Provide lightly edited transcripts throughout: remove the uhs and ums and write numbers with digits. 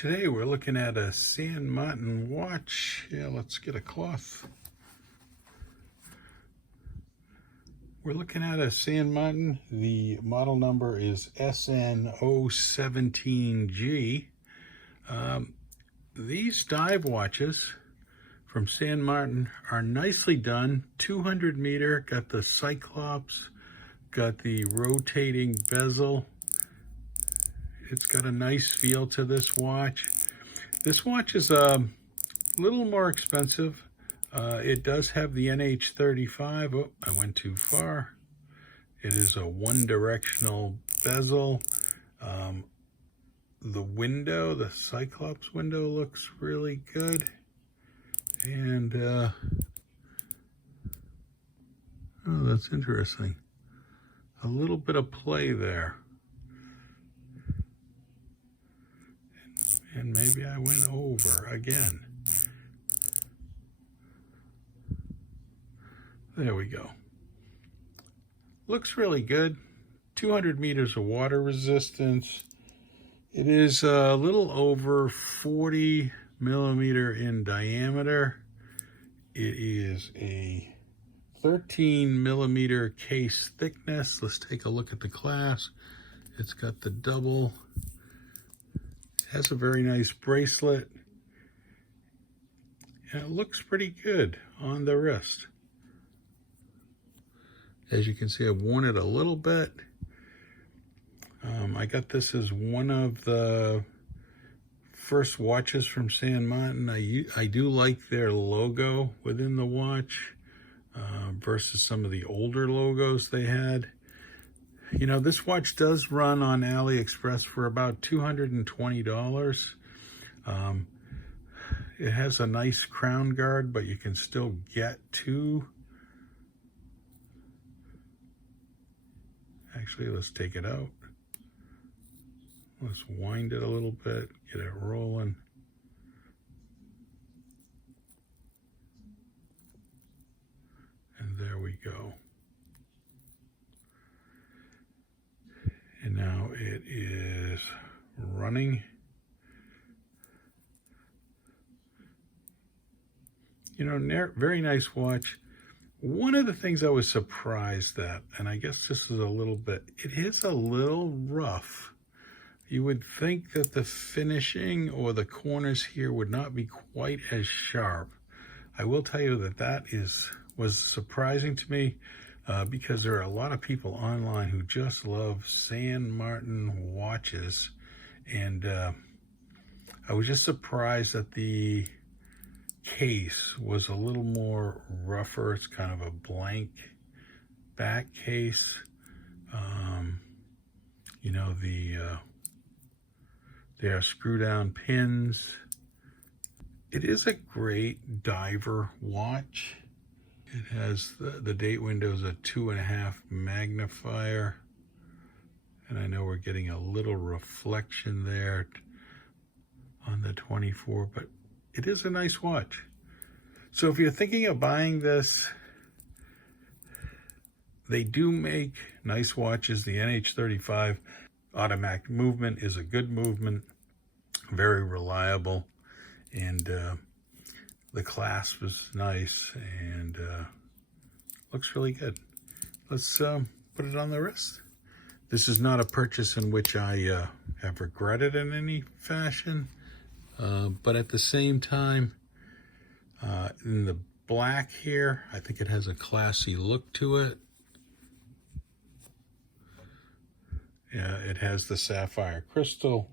Today we're looking at a San Martin watch. Yeah, let's get a cloth. We're looking at a San Martin. The model number is SN017G. These dive watches from San Martin are nicely done. 200 meter, got the Cyclops, got the rotating bezel. It's got a nice feel to this watch. This watch is a little more expensive. It does have the NH35. Oh, I went too far. It is a one-directional bezel. The window, the Cyclops window, looks really good. And, oh, that's interesting. A little bit of play there. And maybe I went over again. There we go. Looks really good. 200 meters of water resistance. It is a little over 40 millimeter in diameter. It is a 13 millimeter case thickness. Let's take a look at the clasp. It's got the double. Has a very nice bracelet, and it looks pretty good on the wrist. As you can see, I've worn it a little bit. I got this as one of the first watches from San Martin. I do like their logo within the watch versus some of the older logos they had. You know, this watch does run on AliExpress for about $220. It has a nice crown guard, but you can still get two. Actually, let's take it out. Let's wind it a little bit, get it rolling. And there we go. And now it is running. You know, very nice watch. One of the things I was surprised at, and I guess this is a little bit, it is a little rough. You would think that the finishing or the corners here would not be quite as sharp. I will tell you that was surprising to me. Because there are a lot of people online who just love San Martin watches. And I was just surprised that the case was a little more rougher. It's kind of a blank back case. You know, there are screw down pins. It is a great diver watch. It has the date window is a 2.5 magnifier. And I know we're getting a little reflection there on the 24, but it is a nice watch. So if you're thinking of buying this, they do make nice watches. The NH35 automatic movement is a good movement, very reliable, and the clasp is nice and looks really good. Let's put it on the wrist. This is not a purchase in which I have regretted in any fashion, but at the same time, in the black here, I think it has a classy look to it. Yeah, it has the sapphire crystal.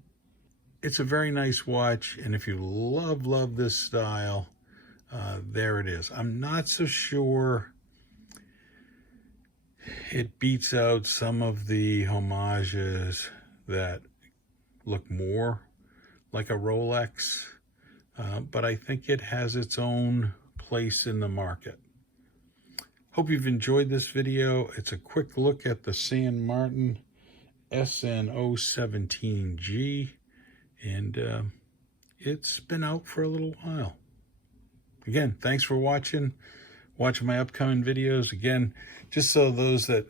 It's a very nice watch, and if you love this style, there it is. I'm not so sure it beats out some of the homages that look more like a Rolex, but I think it has its own place in the market. Hope you've enjoyed this video. It's a quick look at the San Martin SN017G, and it's been out for a little while. Again, thanks for watching my upcoming videos. Again, just so those that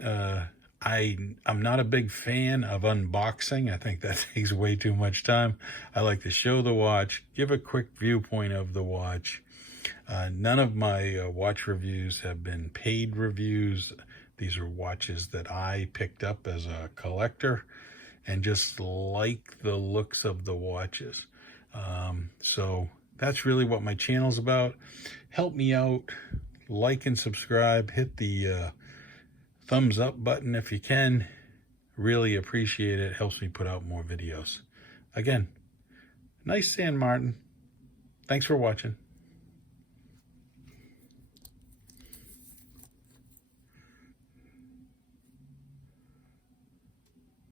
I'm not a big fan of unboxing. I think that takes way too much time. I like to show the watch, give a quick viewpoint of the watch. None of my watch reviews have been paid reviews. These are watches that I picked up as a collector and just like the looks of the watches. So that's really what my channel's about. Help me out, like and subscribe, hit the thumbs up button if you can. Really appreciate it. Helps me put out more videos. Again, nice San Martin. Thanks for watching.